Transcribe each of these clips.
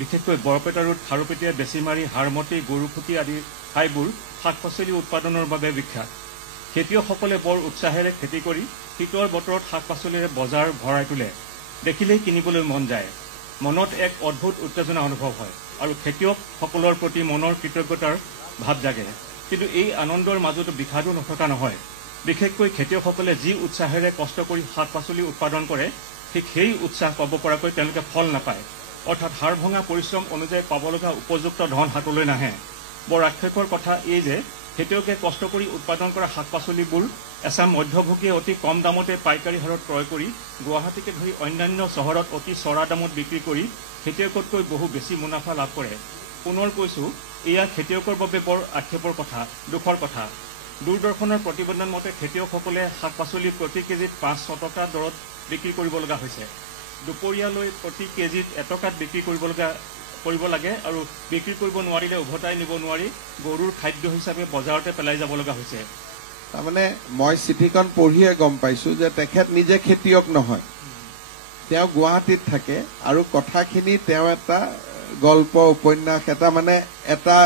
বিশেষকৈ বৰপেটা ৰোড খাৰুপেটীয়া বেছিমাৰী হাৰমতি গৰুখুটি আদি ঠাইবোৰ শাক পাচলি উৎপাদনৰ বাবে বিখ্যাত খেতিয়কসকলে বৰ উৎসাহেৰে খেতি কৰি শীতৰ বতৰত শাক পাচলিৰে বজাৰ ভৰাই তোলে দেখিলেই কিনিবলৈ মন যায় মনত এক অদ্ভুত উত্তেজনা অনুভৱ হয় আৰু খেতিয়কসকলৰ প্ৰতি মনৰ কৃতজ্ঞতাৰ ভাৱ জাগে কিন্তু এই আনন্দৰ মাজতো বিষাদো নথকা নহয় বিশেষকৈ খেতিয়কসকলে যি উৎসাহেৰে কষ্ট কৰি শাক পাচলি উৎপাদন কৰে ঠিক সেই উৎসাহ পাব পৰাকৈ তেওঁলোকে ফল নাপায় অৰ্থাৎ হাড় ভঙা পৰিশ্ৰম অনুযায়ী পাবলগা উপযুক্ত ধন হাতলৈ নাহে বৰ আক্ষেপৰ কথা এই যে খেতিয়কে কষ্ট কৰি উৎপাদন কৰা শাক পাচলিবোৰ এচাম মধ্যভোগীয়ে অতি কম দামতে পাইকাৰী হাৰত ক্ৰয় কৰি গুৱাহাটীকে ধৰি অন্যান্য চহৰত অতি চৰা দামত বিক্ৰী কৰি খেতিয়কতকৈ বহু বেছি মুনাফা লাভ কৰে পুনৰ কৈছো এয়া খেতিয়কৰ বাবে বৰ আক্ষেপৰ কথা দুখৰ কথা দূৰদৰ্শনৰ প্ৰতিবেদন মতে খেতিয়কসকলে শাক পাচলি প্ৰতি কেজিত ৫০০ টকা দৰত বিক্ৰী কৰিব লগা হৈছে দুপৰীয়ালৈ প্ৰতি কেজিত এটকাত বিক্ৰী কৰিব লাগে আৰু বিক্ৰী কৰিব নোৱাৰিলে উভতাই নিব নোৱাৰি গৰুৰ খাদ্য হিচাপে বজাৰতে পেলাই যাব লগা হৈছে তাৰমানে মই চিঠিখন পঢ়িয়ে গম পাইছো যে তেখেত নিজে খেতিয়ক নহয় তেওঁ গুৱাহাটীত থাকে আৰু কথাখিনি তেওঁ এটা গল্প উপন্যাস এটা মানে এটা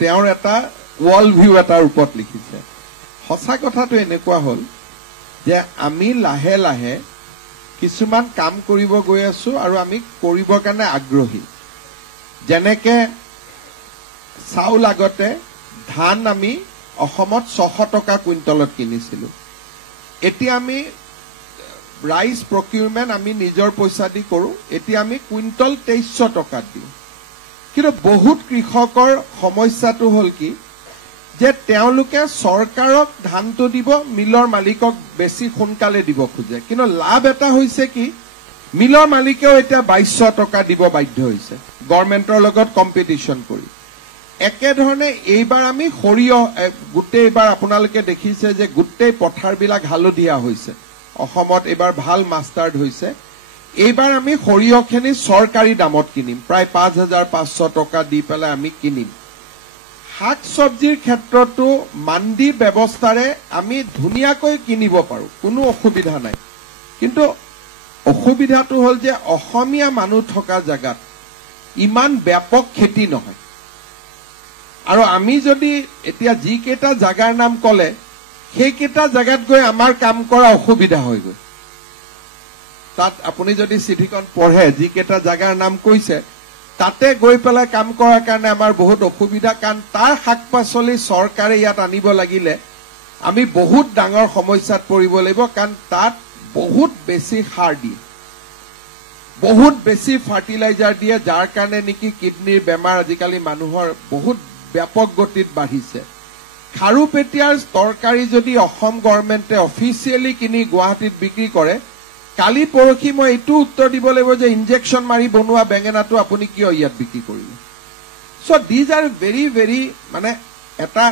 তেওঁৰ এটা ৱৰ্ল্ড ভিউ এটাৰ ওপৰত লিখিছে সঁচা কথাটো এনেকুৱা হ'ল যে আমি লাহে লাহে কিছুমান কাম কৰিব গৈ আছো আৰু আমি কৰিবৰ কাৰণে আগ্ৰহী যেনেকে চাউল আগতে ধান আমি অসমত ৬০০ টকা কুইণ্টলত কিনিছিলো এতিয়া আমি ৰাইচ প্ৰকিউৰমেণ্ট আমি নিজৰ পইচা দি কৰো এতিয়া আমি কুইণ্টল ২৩০০ টকাত দিওঁ কিন্তু বহুত কৃষকৰ সমস্যাটো হ'ল কি যে তেওঁলোকে চৰকাৰক ধানটো দিব মিলৰ মালিকক বেছি সোনকালে দিব খোজে কিন্তু লাভ এটা হৈছে কি মিলৰ মালিকেও এতিয়া ২২০০ টকা দিব বাধ্য হৈছে গভৰ্ণমেণ্টৰ লগত কম্পিটিশ্যন কৰি একেধৰণে এইবাৰ আমি সৰিয়হ গোটেই এইবাৰ আপোনালোকে দেখিছে যে গোটেই পথাৰবিলাক হালধীয়া হৈছে অসমত এইবাৰ ভাল মাষ্টাৰ্ড হৈছে এইবাৰ আমি সৰিয়হখিনি চৰকাৰী দামত কিনিম প্ৰায় ৫৫০০ টকা দি পেলাই আমি কিনিম শাক চব্জিৰ ক্ষেত্ৰতো মান্দি ব্যৱস্থাৰে আমি ধুনীয়াকৈ কিনিব পাৰো কোনো অসুবিধা নাই কিন্তু অসুবিধাটো হ'ল যে অসমীয়া মানুহ থকা জাগাত ইমান ব্যাপক খেতি নহয় আৰু আমি যদি এতিয়া যিকেইটা জাগাৰ নাম কলে সেইকেইটা জাগাত গৈ আমাৰ কাম কৰা অসুবিধা হৈ গৈ তাত আপুনি যদি চিঠিখন পঢ়ে যিকেইটা জাগাৰ নাম কৈছে তাতে গৈ পেলাই কাম কৰাৰ কাৰণে আমাৰ বহুত অসুবিধা কাৰণ তাৰ শাক পাচলি চৰকাৰে ইয়াত আনিব লাগিলে আমি বহুত ডাঙৰ সমস্যাত পৰিব লাগিব কাৰণ তাত বহুত বেছি সাৰ দিয়ে বহুত বেছি ফাৰ্টিলাইজাৰ দিয়ে যাৰ কাৰণে নেকি কিডনিৰ বেমাৰ আজিকালি মানুহৰ বহুত ব্যাপক গতিত বাঢ়িছে খাৰুপেটীয়াৰ তৰকাৰী যদি অসম গভৰ্ণমেণ্টে অফিচিয়েলি কিনি গুৱাহাটীত বিক্ৰী কৰে কালি পৰখি মই এইটো উত্তৰ দিব লাগিব যে ইনজেকশ্যন মাৰি বনোৱা বেঙেনাটো আপুনি কিয় ইয়াত বিক্ৰী কৰিব so these are very very মানে এটা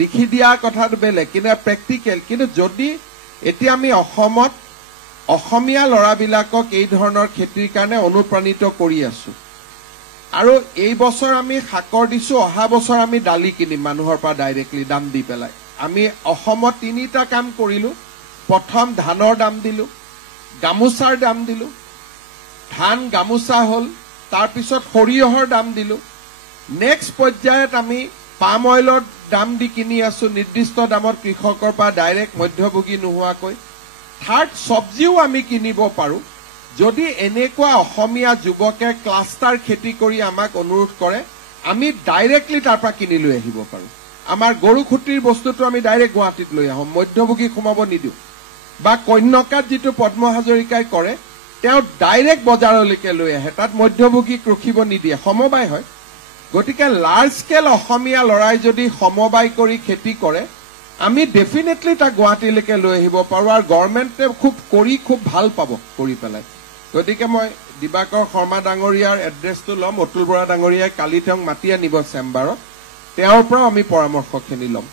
লিখি দিয়া কথাটো বেলেগ কিন্তু প্ৰেক্টিকেল কিন্তু যদি এতিয়া আমি অসমত অসমীয়া ল'ৰাবিলাকক এই ধৰণৰ খেতিৰ কাৰণে অনুপ্ৰাণিত কৰি আছো আৰু এই বছৰ আমি শাকৰ দিছো অহা বছৰ আমি দালি কিনিম মানুহৰ পৰা ডাইৰেক্টলি দাম দি পেলাই আমি অসমত তিনিটা কাম কৰিলো প্ৰথম ধানৰ দাম দিলো গামোচাৰ দাম দিলো ধান গামোচা হ'ল তাৰ পিছত সৰিয়হৰ দাম দিলো নেক্সট পৰ্যায়ত আমি পাম অইলৰ দাম দি কিনি আছো নিৰ্দিষ্ট দামত কৃষকৰ পৰা ডাইৰেক্ট মধ্যভোগী নোহোৱাকৈ থাৰ্ড চব্জিও আমি কিনিব পাৰো যদি এনেকুৱা অসমীয়া যুৱকে ক্লাষ্টাৰ খেতি কৰি আমাক অনুৰোধ কৰে আমি ডাইৰেক্টলি তাৰ পৰা কিনি লৈ আহিব পাৰো আমাৰ গৰুখুটিৰ বস্তুটো আমি ডাইৰেক্ট গুৱাহাটীত লৈ আহোঁ মধ্যভোগী সোমাব নিদিওঁ বা কন্যকাত যিটো পদ্ম হাজৰিকাই কৰে তেওঁ ডাইৰেক্ট বজাৰলৈকে লৈ আহে তাত মধ্যভোগীক ৰখিব নিদিয়ে সমবায় হয় গতিকে লাৰ্জ স্কেল অসমীয়া লৰাই যদি সমবায় কৰি খেতি কৰে আমি ডেফিনেটলি তাক গুৱাহাটীলৈকে লৈ আহিব পাৰো আৰু গভৰ্ণমেণ্টে খুব ভাল পাব কৰি পেলাই গতিকে মই দিবাকৰ শৰ্মা ডাঙৰীয়াৰ এড্ৰেছটো ল'ম অতুল বৰা ডাঙৰীয়াই কালি তেওঁক মাতি আনিব চেম্বাৰত তেওঁৰ পৰাও আমি পৰামৰ্শখিনি ল'ম